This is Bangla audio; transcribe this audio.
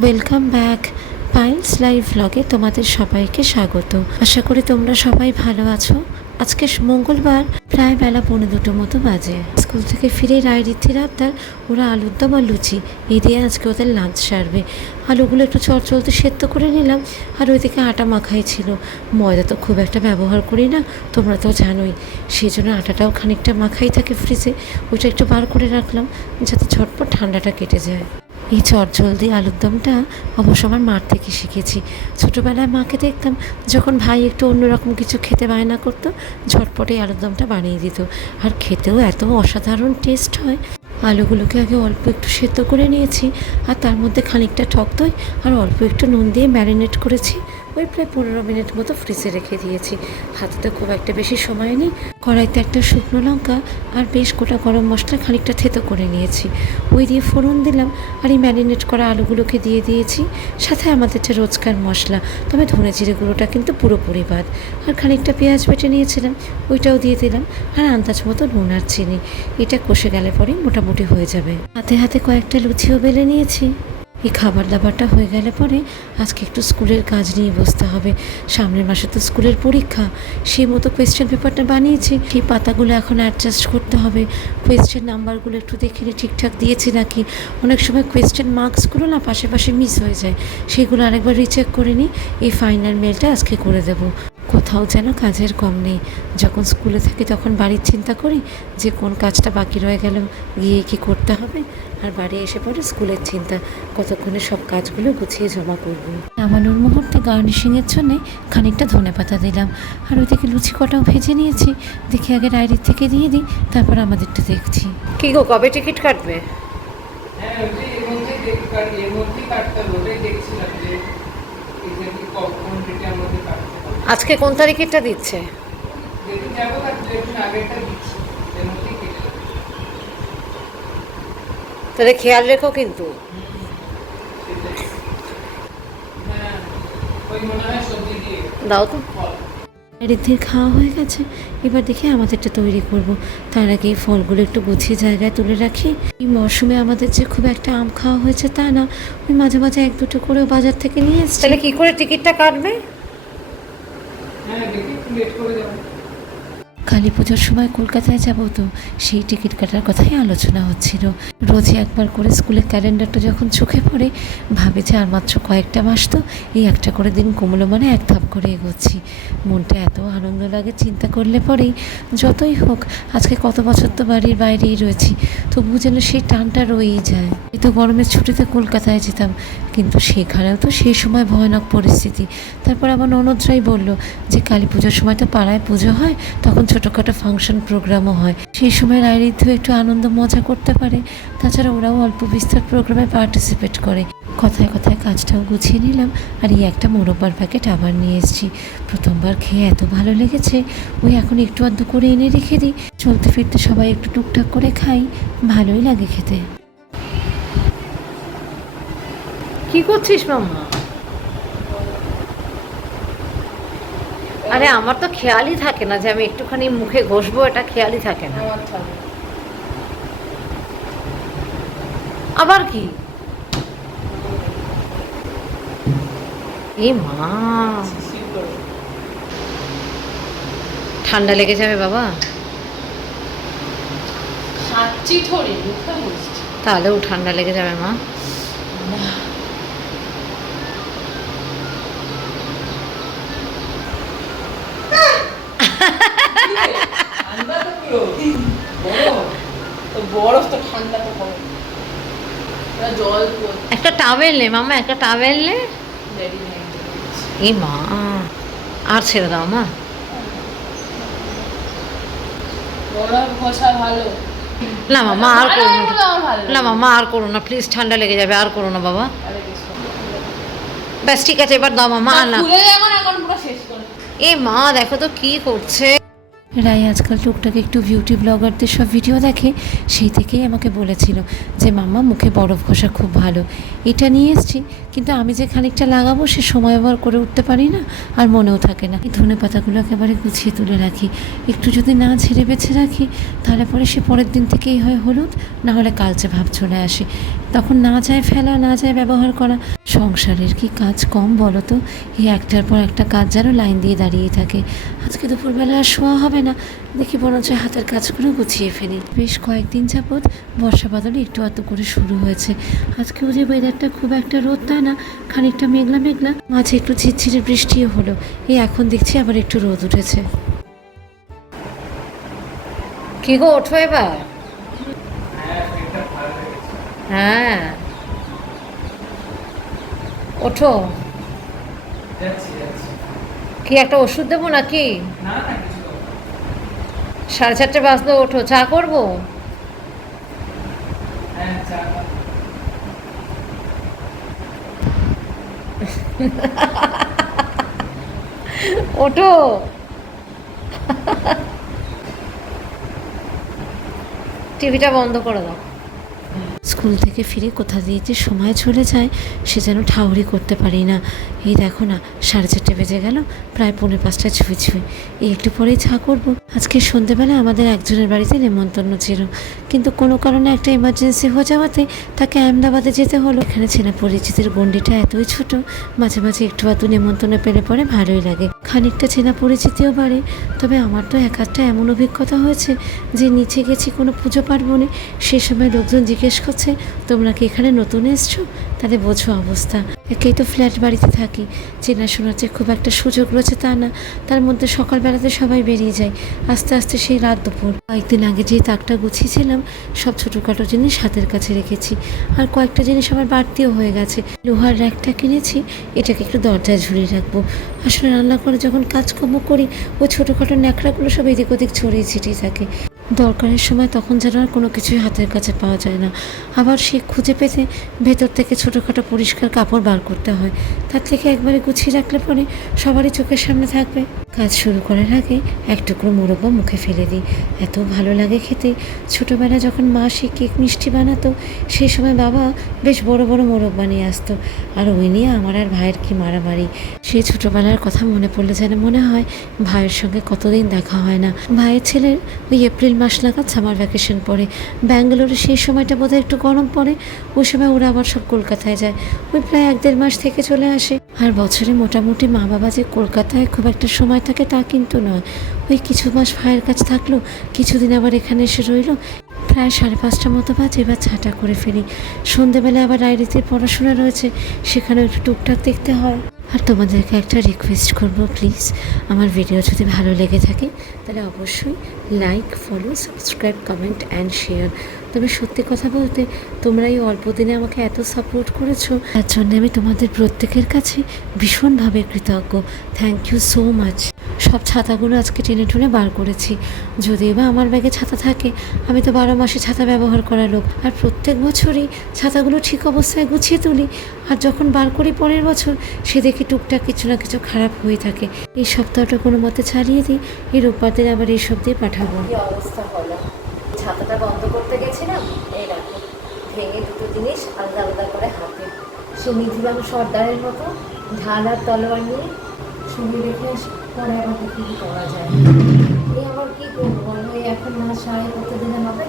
ওয়েলকাম ব্যাক পাইলস লাইভ ব্লগে তোমাদের সবাইকে স্বাগত। আশা করি তোমরা সবাই ভালো আছো। আজকে মঙ্গলবার, প্রায় বেলা 1:45 মতো বাজে। স্কুল থেকে ফিরে রায়রিদ্ধির আবদার ওরা আলুর দম আর লুচি এই দিয়ে আজকে ওদের লাঞ্চ সারবে। আলুগুলো একটু চটচলতে সেদ্ধ করে নিলাম, আর ওইদিকে আটা মাখাই ছিল। ময়দা তো খুব একটা ব্যবহার করি না, তোমরা তো জানোই। সেই জন্য আটাটাও খানিকটা মাখাই থাকে ফ্রিজে, ওইটা একটু বার করে রাখলাম যাতে ঝটপট ঠান্ডাটা কেটে যায়। এই চটজলদি আলুর দমটা অবশ্য আমার মার থেকে শিখেছি। ছোটোবেলায় মাকে দেখতাম যখন ভাই একটু অন্যরকম কিছু খেতে বায়না করতো, ঝটপটে আলুর দমটা বানিয়ে দিত, আর খেতেও এত অসাধারণ টেস্ট হয়। আলুগুলোকে আগে অল্প একটু সেদ্ধ করে নিয়েছি, আর তার মধ্যে খানিকটা টক দই আর অল্প একটু নুন দিয়ে ম্যারিনেট করেছি। ওই প্রায় 15 মিনিট মতো ফ্রিজে রেখে দিয়েছি। হাতে তো খুব একটা বেশি সময় নেই। কড়াইতে একটা শুকনো লঙ্কা আর বেশ গোটা গরম মশলা খানিকটা থেতো করে নিয়েছি, ওই দিয়ে ফোড়ন দিলাম, আর এই ম্যারিনেট করা আলুগুলোকে দিয়ে দিয়েছি। সাথে আমাদের যে রোজকার মশলা, তবে ধনে জিরে গুঁড়োটা কিন্তু পুরোপুরি বাদ। আর খানিকটা পেঁয়াজ বেটে নিয়েছিলাম, ওইটাও দিয়ে দিলাম, আর আন্দাজ মতো নুন আর চিনি। এটা কষে গেলে পরেই মোটামুটি হয়ে যাবে। হাতে হাতে কয়েকটা লুচিও বেলে নিয়েছি। এই খাবার দাবারটা হয়ে গেলে পরে আজকে একটু স্কুলের কাজ নিয়ে বসতে হবে। সামনের মাসে তো স্কুলের পরীক্ষা, সেই মতো কোয়েশ্চেন পেপারটা বানিয়েছি। সেই পাতাগুলো এখন অ্যাডজাস্ট করতে হবে। কোয়েশ্চেন নাম্বারগুলো একটু দেখে নিই ঠিকঠাক দিয়েছি নাকি। অনেক সময় কোয়েশ্চেন মার্কসগুলো না পাশে পাশে মিস হয়ে যায়, সেগুলো আরেকবার রিচেক করে নিই। এই ফাইনাল মেলটা আজকে করে দেবো। কোথাও যেন কাজের কম নেই। যখন স্কুলে থাকি তখন বাড়ির চিন্তা করি যে কোন কাজটা বাকি রয়ে গেল, গিয়ে কি করতে হবে, আর বাড়ি এসে পরে স্কুলের চিন্তা, কতক্ষণে সব কাজগুলো গুছিয়ে জমা করব। নামানোর মুহূর্তে গার্নিশিংয়ের জন্যে খানিকটা ধনেপাতা দিলাম, আর ওইদিকে লুচি কটাও ভেজে নিয়েছি। দেখি আগে রাইডির থেকে দিয়ে দিই, তারপর আমাদেরটা দেখছি। কি গো, কবে টিকিট কাটবে? আজকে কোন তারিখেরটা দিচ্ছে? তাহলে খেয়াল রেখো কিন্তু। দাও তো। রিদ্ধির খাওয়া হয়ে গেছে, এবার দেখি আমাদেরটা তৈরি করব। তার আগে এই ফলগুলো একটু গুছিয়ে জায়গায় তুলে রাখি। এই মরশুমে আমাদের যে খুব একটা আম খাওয়া হয়েছে তা না, ওই মাঝে মাঝে 1-2টো করেও বাজার থেকে নিয়ে এসছি। তাহলে কি করে টিকিটটা কাটবে? কালী পুজোর সময় কলকাতায় যাব, তো সেই টিকিট কাটার কথাই আলোচনা হচ্ছিল। রোজই একবার করে স্কুলের ক্যালেন্ডারটা যখন চোখে পড়ে, ভাবে যে আর মাত্র কয়েকটা মাস, তো এই একটা করে দিন কমলো মানে এক ধাপ করে এগোচ্ছি। মনটা এত আনন্দ লাগে চিন্তা করলে পরেই। যতই হোক আজকে কত বছর তো বাড়ির বাইরেই রয়েছি, তবু যেন সেই টানটা রয়েই যায়। এই তো গরমের ছুটিতে কলকাতায় যেতাম, কিন্তু সেখানেও তো সেই সময় ভয়ানক পরিস্থিতি। তারপর আমার ননদরাই বলল যে কালী পুজোর সময় তো পাড়ায় পুজো হয়, তখন ছোটোখাটো ফাংশন প্রোগ্রামও হয়, সেই সময় রায়রিদ্ধ একটু আনন্দ মজা করতে পারে। তাছাড়া ওরাও অল্প বিস্তর প্রোগ্রামে পার্টিসিপেট করে। কথায় কথায় কাজটাও গুছিয়ে নিলাম, আর এই একটা মোরব্বার প্যাকেট আবার নিয়ে এসেছি। প্রথমবার খেয়ে এত ভালো লেগেছে, ওই এখন একটু আধটু করে এনে রেখে দিই। চলতে ফিরতে সবাই একটু টুকটাক করে খাই, ভালোই লাগে খেতে। কি করছিস মাম্মা? আরে আমার তো খেয়ালই থাকে না যে আমি একটুখানি মুখে ঘষবো, এটা খেয়ালই থাকে না। আবার কি? এ মা, ঠান্ডা লেগে যাবে বাবা। তাহলেও ঠান্ডা লেগে যাবে মা। একটা টাওয়েল নে মামা, একটা টাওয়েল নে। এ মা, আর ছেড়ে দাও মা। না মামা আর করো না, না মামা আর করো না প্লিজ, ঠান্ডা লেগে যাবে, আর করো না বাবা। ব্যাস ঠিক আছে, এবার দাও মামা। আর না, এ মা দেখো তো কি করছে। রাই আজকাল টুকটাক একটু বিউটি ব্লগারদের সব ভিডিও দেখে, সেই থেকেই আমাকে বলেছিল যে মাম্মা মুখে বরফ ঘষা খুব ভালো। এটা নিয়ে এসেছি, কিন্তু আমি যে খানিকটা লাগাবো সে সময় আবার করে উঠতে পারি না, আর মনেও থাকে না। এই ধনে পাতাগুলো একেবারে গুছিয়ে তুলে রাখি। একটু যদি না ঝেড়ে বেছে রাখি, তাহলে পরে সে পরের দিন থেকেই হয় হলুদ, না হলে কালচে ভাব চলে আসে। তখন না যায় ফেলা, না যায় ব্যবহার করা, সংসারের কি কাজ কম বলো তো, এই একটার পর একটা কাজ যেন লাইন দিয়ে দাঁড়িয়ে থাকে। আজকে দুপুরবেলা আর শোয়া হবে না, দেখি মনে হচ্ছে হাতের কাজগুলো গুছিয়ে ফেলি। বেশ কয়েকদিন যাবৎ বর্ষা বাদলে একটু আধটু করে শুরু হয়েছে। আজকেও যে ওয়েদারটা খুব একটা রোদ তা না, খানিকটা মেঘলা মেঘলা, মাঝে একটু ঝিরঝিরে বৃষ্টিও হলো। এই এখন দেখছি আবার একটু রোদ উঠেছে। কি গো, ওঠো এবার। হ্যাঁ ওঠো। কি একটা ওষুধ দেবো নাকি? 4:30 বাজলো, ওঠো, চা করবো। ওঠো। টিভিটা বন্ধ করে দাও। স্কুল থেকে ফিরে কোথা দিয়ে যে সময় চলে যায় সে যেন ঠাউরি করতে পারি না। এই দেখো না, 4:30 বেজে গেল, প্রায় 4:45 ছুঁই ছুঁই। এই একটু পরেই চা করবো। আজকে সন্ধেবেলা আমাদের একজনের বাড়িতে নেমন্তন্ন ছিল, কিন্তু কোনো কারণে একটা এমার্জেন্সি হয়ে যাওয়াতে তাকে আহমেদাবাদে যেতে হলো। এখানে চেনা পরিচিতির গণ্ডিটা এতই ছোট, মাঝে মাঝে একটু আধটু নেমন্তন্ন পেলে পরে ভালোই লাগে, খানিকটা চেনা পরিচিতিও বাড়ে। তবে আমার তো এক একটা এমন অভিজ্ঞতা হয়েছে যে নিচে গেছি কোনো পুজো পার্বণে, সে সময় লোকজন জিজ্ঞেস করছে তোমরা কি এখানে নতুন এসছো, তাহলে বোঝো অবস্থা। একেই তো ফ্ল্যাট বাড়িতে থাকি, চেনাশোনার যে খুব একটা সুযোগ রয়েছে তা না, তার মধ্যে সকালবেলাতে সবাই বেরিয়ে যায়, আস্তে আস্তে সেই রাত দুপুর। কয়েকদিন আগে যেই তাকটা গুছিয়েছিলাম সব ছোটোখাটো জিনিস হাতের কাছে রেখেছি, আর কয়েকটা জিনিস আমার বাড়তিও হয়ে গেছে। লোহার র্যাকটা কিনেছি, এটাকে একটু দরজায় ঝুলিয়ে রাখবো। আসলে রান্না করে যখন কাজকর্ম করি ওই ছোটোখাটো ন্যাকড়াগুলো সব এদিক ওদিক ছড়িয়ে ছিটিয়ে থাকে, দরকারের সময় তখন যেন আর কোনো কিছুই হাতের কাছে পাওয়া যায় না। আবার সে খুঁজে পেতে ভেতর থেকে ছোটোখাটো পরিষ্কার কাপড় বার করতে হয়, তার থেকে একবারে গুছিয়ে রাখলে পরে সবারই চোখের সামনে থাকবে। কাজ শুরু করার আগে এক টুকরো মোরব্বা মুখে ফেলে দিই, এত ভালো লাগে খেতে। ছোটোবেলা যখন মা সে কেক মিষ্টি বানাতো সেই সময় বাবা বেশ বড় বড় মোরব্বা নিয়ে আসতো, আর ওই নিয়ে আমার আর ভাইয়ের কি মারামারি। সেই ছোটোবেলার কথা মনে পড়লে যেন মনে হয় ভাইয়ের সঙ্গে কতদিন দেখা হয় না। ভাইয়ের ছেলের ওই এপ্রিল মাস নাগাদ সামার ভ্যাকেশন পড়ে, ব্যাঙ্গালোরে সেই সময়টা বোধহয় একটু গরম পড়ে, ওই সময় ওরা আবার সব কলকাতায় যায়, ওই প্রায় 1-1.5 মাস থেকে চলে আসে। আর বছরে মোটামুটি মা বাবা যে কলকাতায় খুব একটা সময় থাকে তা কিন্তু নয়, ওই কিছু মাস ভাইয়ের কাছে থাকলো, কিছুদিন আবার এখানে এসে রইলো। প্রায় 5:30 মতো বাজে, এবার ছাটা করে ফেলি। সন্ধেবেলা আবার রায়রিতির পড়াশোনা রয়েছে, সেখানেও একটু টুকটাক দেখতে হয়। আর তোমাদেরকে একটা রিকোয়েস্ট করব, প্লিজ আমার ভিডিও যদি ভালো লেগে থাকে তাহলে অবশ্যই like, follow, subscribe, comment and share. তবে সত্যি কথা বলতে তোমরা এই অল্প দিনে আমাকে এত সাপোর্ট করেছো, তার জন্য আমি তোমাদের প্রত্যেকের কাছে ভীষণভাবে কৃতজ্ঞ। Thank you so much. সব ছাতাগুলো আজকে টেনে টুনে বার করেছি, যদিও বা আমার ব্যাগে ছাতা থাকে, আমি তো 12 মাসে ছাতা ব্যবহার করা লোক, আর প্রত্যেক বছরই ছাতাগুলো ঠিক অবস্থায় গুছিয়ে তুলি, আর যখন বার করি পরের বছর সে দেখি টুকটাক কিছু না কিছু খারাপ হয়ে থাকে। এই সপ্তাহটা কোনো মতে চালিয়ে দিই, এই রোববার দিন আবার এইসব দিয়ে পাঠাবো। কি অবস্থা হলো, ছাতাটা বন্ধ করতে গেছিলাম, এই দেখো ভেঙে দুটো জিনিস আলাদা আলাদা করে হাতে, সে নিয়েছিলাম সর্দারের মতো ঢাল আর তলোয়ার নিয়ে সঙ্গে রেখে পরে আবার দেখি কি করা যায়। এই আবার কি করবো বলো, এই এখন মাস সারাই করতে দিলে হবে।